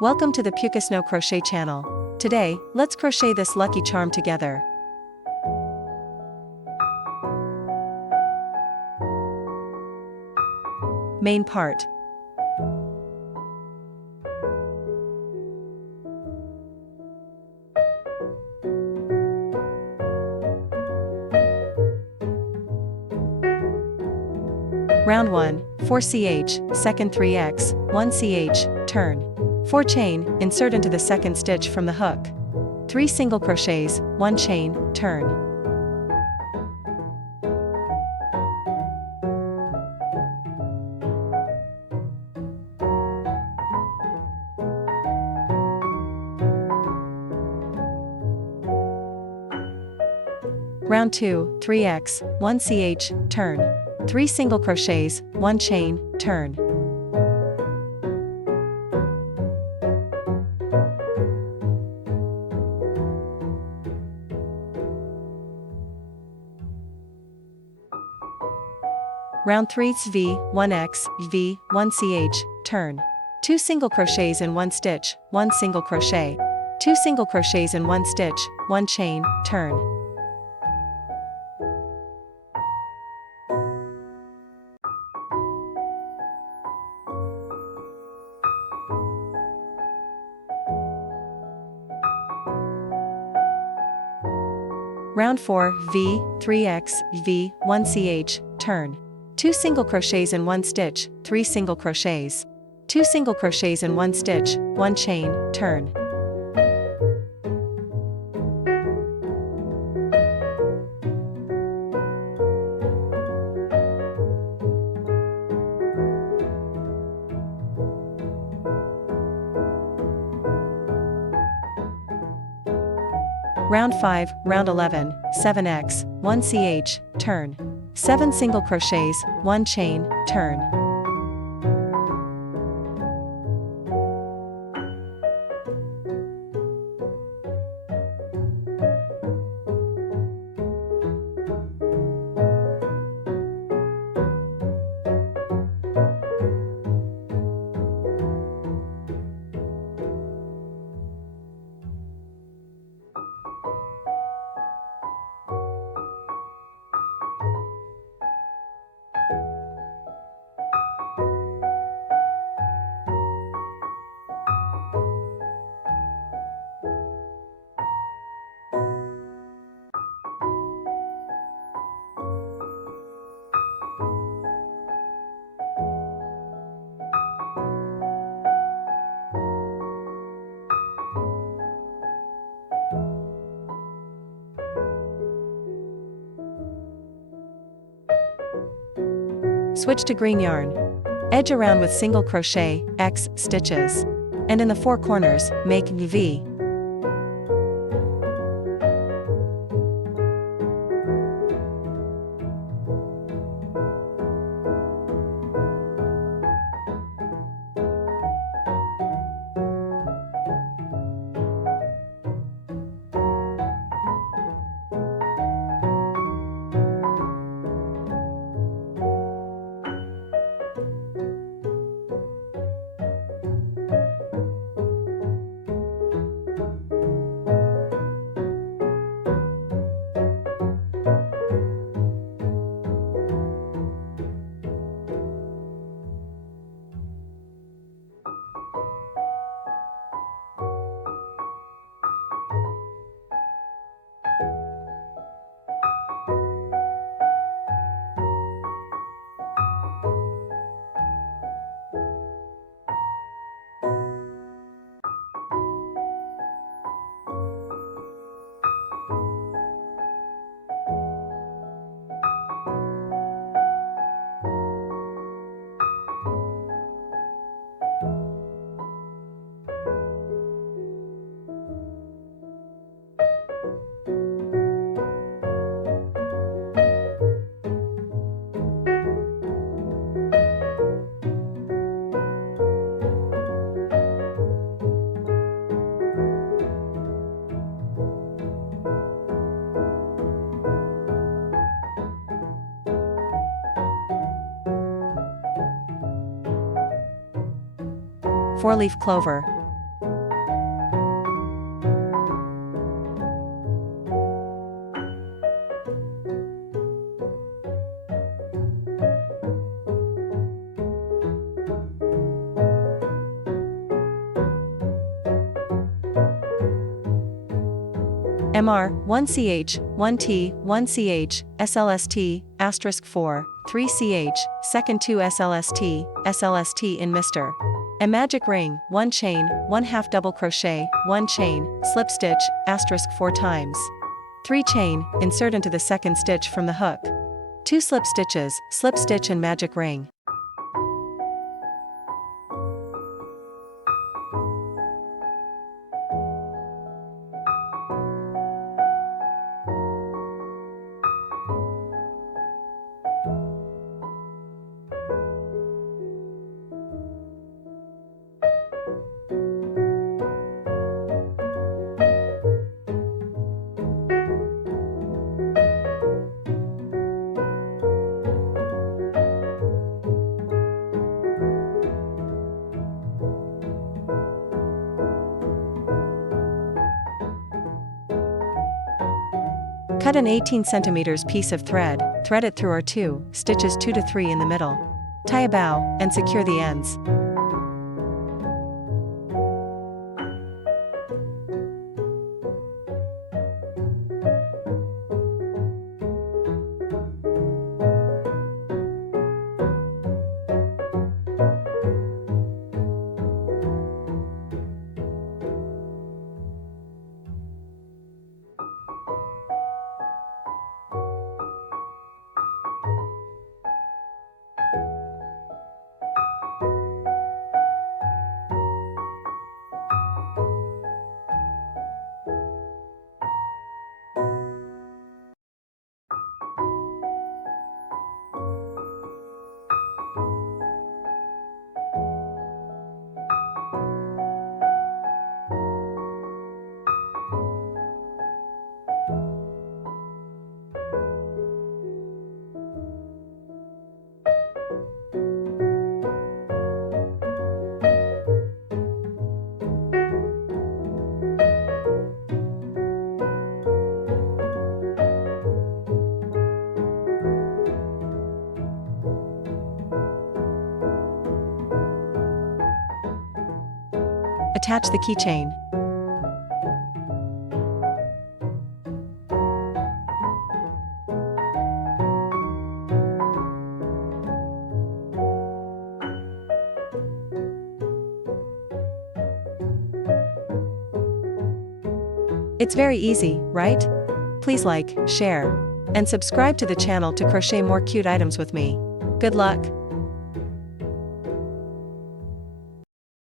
Welcome to the Pukasnow Crochet channel. Today, let's crochet this lucky charm together. Main part. Round 1, 4ch, second 3x, 1ch, turn. 4 chain, insert into the second stitch from the hook. 3 single crochets, 1 chain, turn. Round 2, 3x, 1ch, turn. 3 single crochets, 1 chain, turn. Round 3's V, 1x, V, 1ch, turn. 2 single crochets in 1 stitch, 1 single crochet. 2 single crochets in 1 stitch, 1 chain, turn. Round 4, V, 3x, V, 1ch, turn. 2 single crochets in 1 stitch, 3 single crochets. 2 single crochets in 1 stitch, 1 chain, turn. Round 5, round 11, 7x, 1ch, turn. 7 single crochets, 1 chain, turn. Switch to green yarn. Edge around with single crochet, X stitches. And in the 4 corners, make V. Four-leaf clover. MR, 1CH, 1T, 1CH, SLST, asterisk 4, 3CH, second 2 SLST, SLST in Mr. A magic ring, 1 chain, 1/2 double crochet, 1 chain, slip stitch, asterisk 4 times. 3 chain, insert into the second stitch from the hook. 2 slip stitches, slip stitch and magic ring. Cut an 18 cm piece of thread, thread it through or 2 stitches 2 to 3 in the middle. Tie a bow, and secure the ends. Attach the keychain. It's very easy, right? Please like, share, and subscribe to the channel to crochet more cute items with me. Good luck!